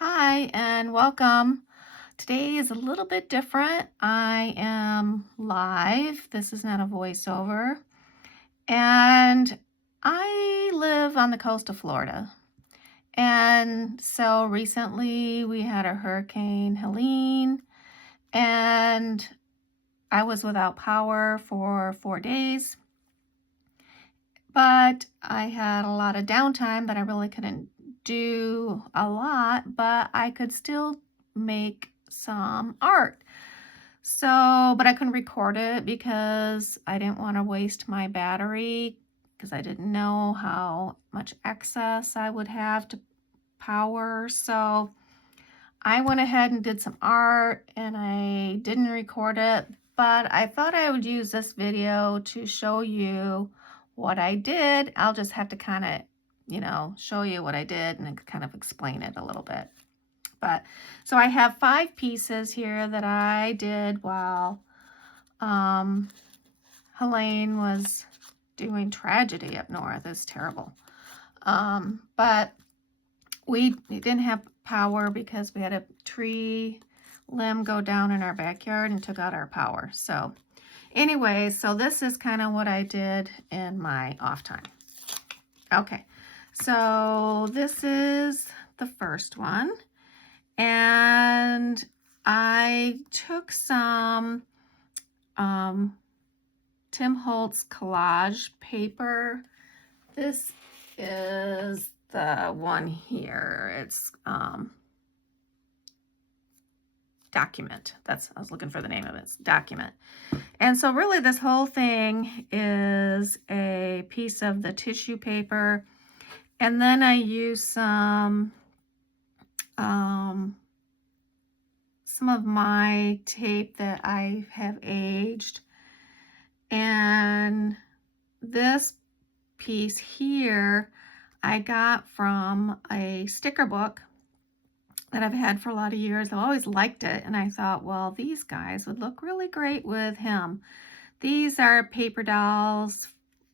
Hi and welcome. Today is a little bit different. I am live. This is not a voiceover. And I live on the coast of Florida. And so recently we had a Hurricane Helene and I was without power for 4 days. But I had a lot of downtime that I really couldn't do a lot, but I could still make some art. So, but I couldn't record it because I didn't want to waste my battery because I didn't know how much excess I would have to power. So I went ahead and did some art and I didn't record it, but I thought I would use this video to show you what I did. I'll just have to kind of, show you what I did and kind of explain it a little bit. But so I have 5 pieces here that I did while Helene was doing tragedy up north. It's terrible. But we didn't have power because we had a tree limb go down in our backyard and took out our power. So anyway, so this is kind of what I did in my off time. Okay, so this is the first one. And I took some Tim Holtz Collage paper. This is the one here. It's Document. I was looking for the name of it. It's Document. And so really this whole thing is a piece of the tissue paper. And then I use some of my tape that I have aged. And this piece here I got from a sticker book that I've had for a lot of years. I've always liked it, and I thought, well, these guys would look really great with him. These are paper dolls,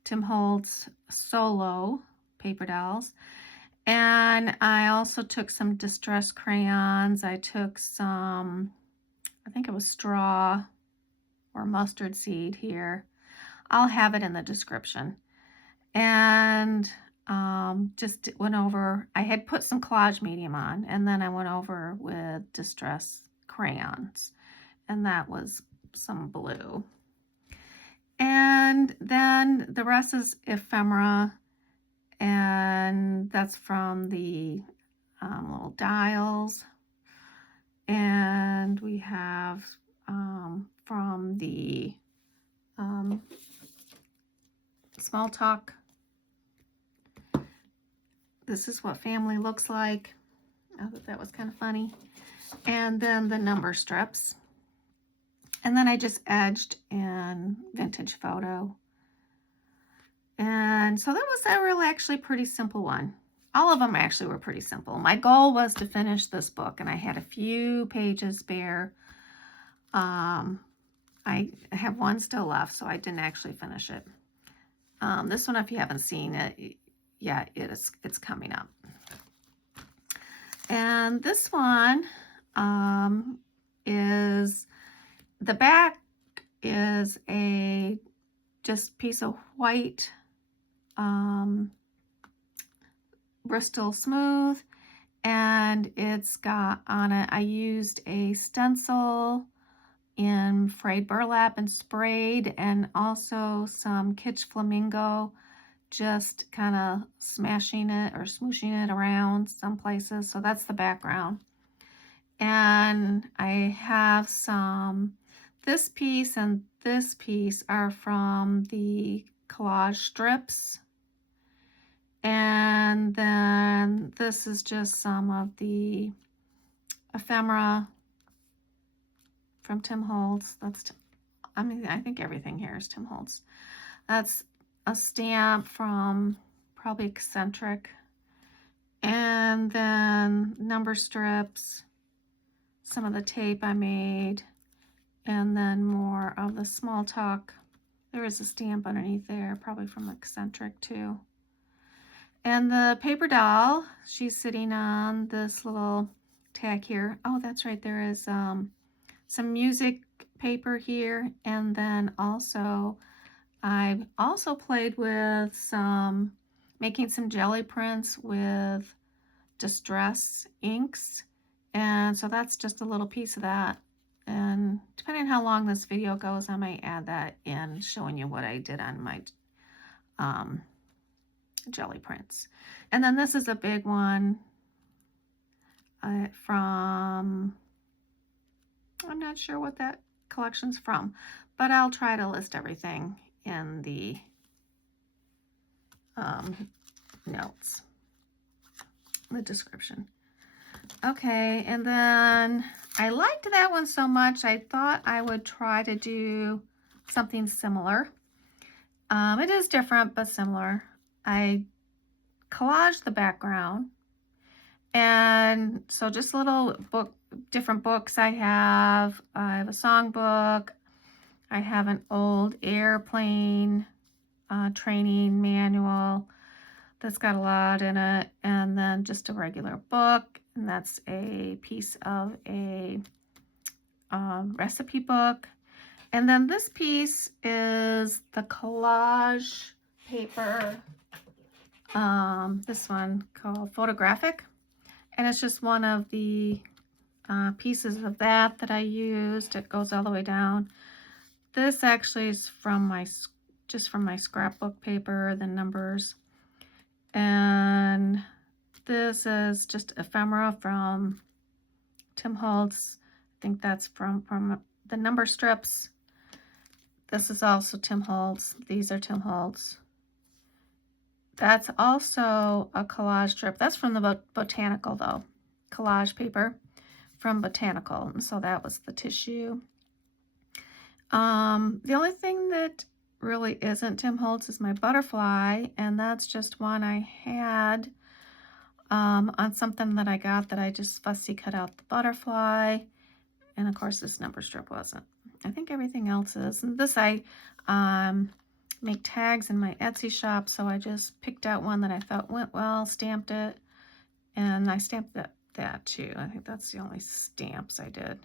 Tim Holtz Solo paper dolls. And I also took some distress crayons. I took some, I think it was straw or mustard seed here. I'll have it in the description. And just went over, I had put some collage medium on, and then I went over with distress crayons, and that was some blue. And then the rest is ephemera, and that's from the little dials. And we have from the small talk. This is what family looks like. I thought that was kind of funny. And then the number strips. And then I just edged in vintage photo. And so that was a really actually pretty simple one. All of them actually were pretty simple. My goal was to finish this book, and I had a few pages spare. I have one still left, so I didn't actually finish it. This one, if you haven't seen it, yeah, it's coming up. And this one is, the back is a just piece of white Bristol Smooth, and it's got on it, I used a stencil in frayed burlap and sprayed, and also some Kitsch Flamingo, just kind of smashing it or smooshing it around some places. So that's the background. And I have some, this piece and this piece are from the collage strips. And then this is just some of the ephemera from Tim Holtz. I think everything here is Tim Holtz. That's a stamp from probably Eccentric. And then number strips, some of the tape I made, and then more of the small talk. There is a stamp underneath there, probably from Eccentric too. And the paper doll, she's sitting on this little tag here. Oh, that's right. There is some music paper here, and then also I've also played with making some jelly prints with distress inks, and so that's just a little piece of that. And depending on how long this video goes, I might add that in, showing you what I did on my jelly prints. And then this is a big one from, I'm not sure what that collection's from, but I'll try to list everything in the notes, the description. Okay, and then I liked that one so much, I thought I would try to do something similar. It is different, but similar. I collaged the background, and so just little different books I have. I have a songbook. I have an old airplane training manual that's got a lot in it, and then just a regular book, and that's a piece of a recipe book. And then this piece is the collage paper, this one called Photographic, and it's just one of the pieces of that I used. It goes all the way down. This actually is from just from my scrapbook paper, the numbers. And this is just ephemera from Tim Holtz. I think that's from the number strips. This is also Tim Holtz. These are Tim Holtz. That's also a collage strip. That's from the Botanical, though. Collage paper from Botanical. And so that was the tissue. The only thing that really isn't Tim Holtz is my butterfly, and that's just one I had on something that I got that I just fussy cut out the butterfly, and of course this number strip wasn't. I think everything else is. And this I make tags in my Etsy shop, so I just picked out one that I thought went well, stamped it, and I stamped that too. I think that's the only stamps I did.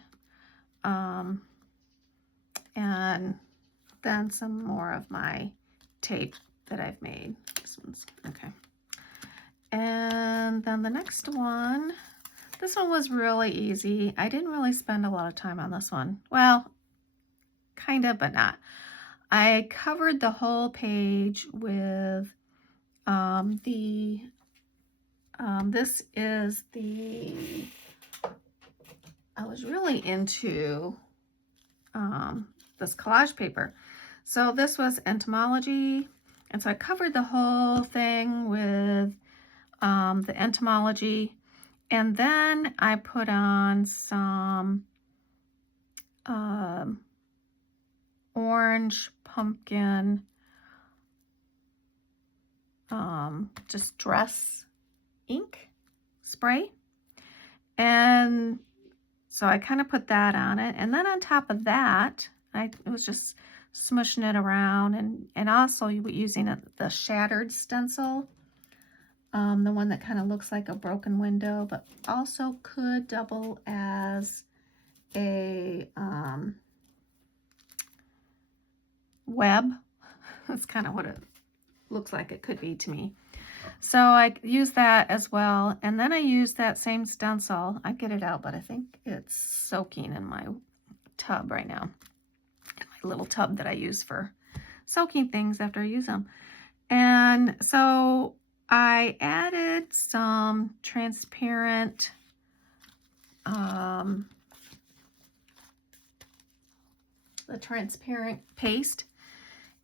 And then some more of my tape that I've made. This one's okay. And then the next one, this one was really easy. I didn't really spend a lot of time on this one. Well, kind of, but not. I covered the whole page with this is I was really into this collage paper. So this was entomology, and so I covered the whole thing with the entomology, and then I put on some orange pumpkin distress ink spray, and so I kind of put that on it, and then on top of that it was just smushing it around, and also using the shattered stencil, the one that kind of looks like a broken window, but also could double as a web. That's kind of what it looks like it could be to me. So I use that as well, and then I use that same stencil. I get it out, but I think it's soaking in my tub right now. My little tub that I use for soaking things after I use them. And so I added some transparent the transparent paste,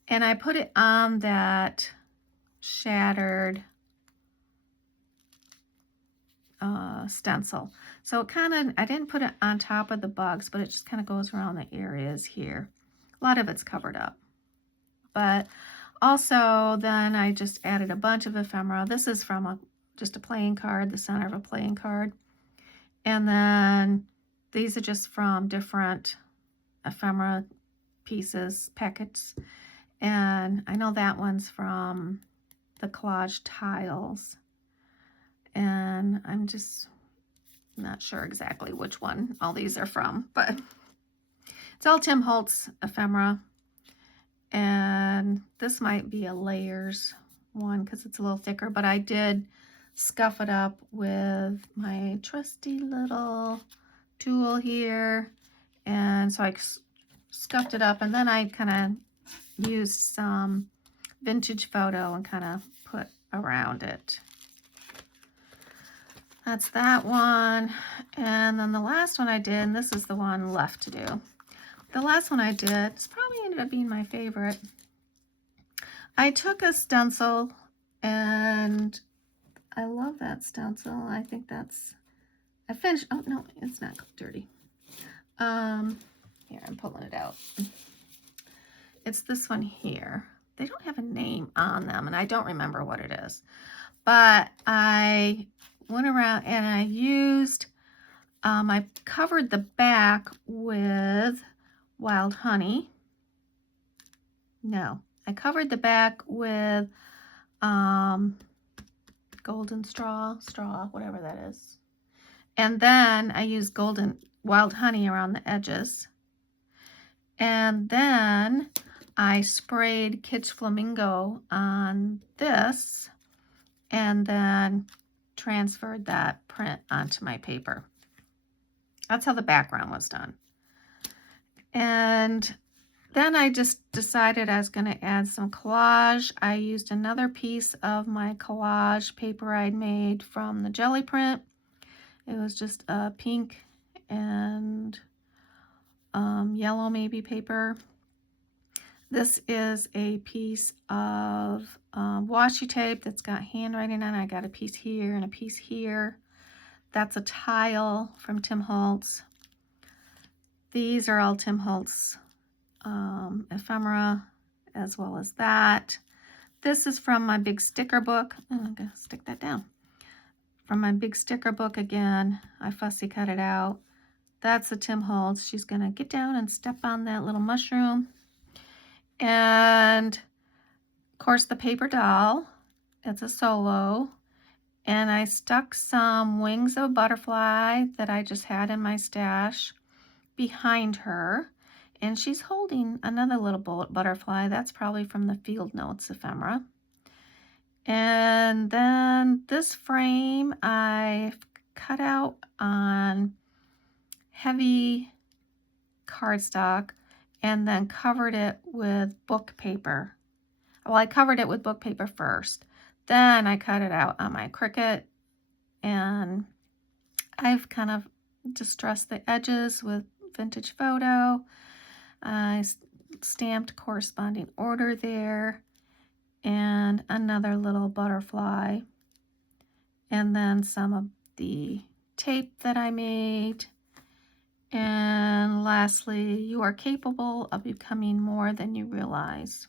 and I put it on that shattered stencil. So it kind of, I didn't put it on top of the bugs, but it just kind of goes around the areas here. A lot of it's covered up. But also then I just added a bunch of ephemera. This is from just a playing card, the center of a playing card. And then these are just from different ephemera pieces, packets. And I know that one's from the collage tiles. And I'm just not sure exactly which one all these are from, but it's all Tim Holtz ephemera. And this might be a layers one because it's a little thicker, but I did scuff it up with my trusty little tool here. And so I scuffed it up, and then I kind of used some vintage photo and kind of put around it. That's that one. And then the last one I did, and this is the one left to do. The last one I did, it's probably ended up being my favorite. I took a stencil, and I love that stencil. I think that's, I finished, oh no, it's not dirty. Here, I'm pulling it out. It's this one here. They don't have a name on them, and I don't remember what it is. But I went around and I used, I covered the back with wild honey. No, I covered the back with golden straw, whatever that is. And then I used wild honey around the edges. And then I sprayed Kitsch Flamingo on this and then transferred that print onto my paper. That's how the background was done. And then I just decided I was going to add some collage. I used another piece of my collage paper I'd made from the jelly print. It was just a pink and yellow maybe paper. This is a piece of washi tape that's got handwriting on it. I got a piece here and a piece here. That's a tile from Tim Holtz. These are all Tim Holtz ephemera, as well as that. This is from my big sticker book. Oh, I'm gonna stick that down. From my big sticker book again. I fussy cut it out. That's a Tim Holtz. She's gonna get down and step on that little mushroom. And of course the paper doll. It's a solo. And I stuck some wings of a butterfly that I just had in my stash behind her. And she's holding another little butterfly. That's probably from the Field Notes ephemera. And then this frame I cut out on heavy cardstock and then covered it with book paper. Well, I covered it with book paper first. Then I cut it out on my Cricut, and I've kind of distressed the edges with vintage photo. I stamped corresponding order there, and another little butterfly, and then some of the tape that I made. And lastly, you are capable of becoming more than you realize.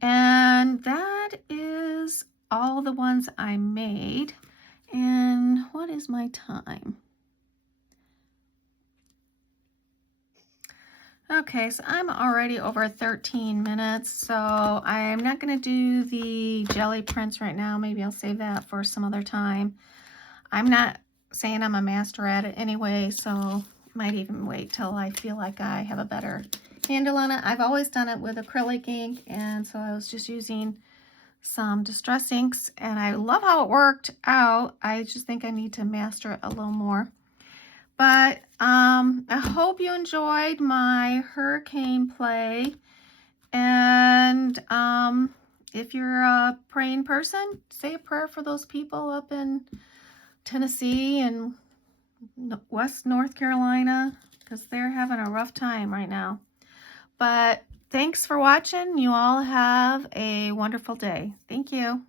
And that is all the ones I made. And what is my time? Okay, so I'm already over 13 minutes, so I'm not going to do the jelly prints right now. Maybe I'll save that for some other time. I'm not saying I'm a master at it anyway, so might even wait till I feel like I have a better handle on it. I've always done it with acrylic ink, and so I was just using some distress inks, and I love how it worked out. I just think I need to master it a little more. But I hope you enjoyed my hurricane play, and if you're a praying person, say a prayer for those people up in Tennessee and West North Carolina, because they're having a rough time right now. But thanks for watching. You all have a wonderful day. Thank you.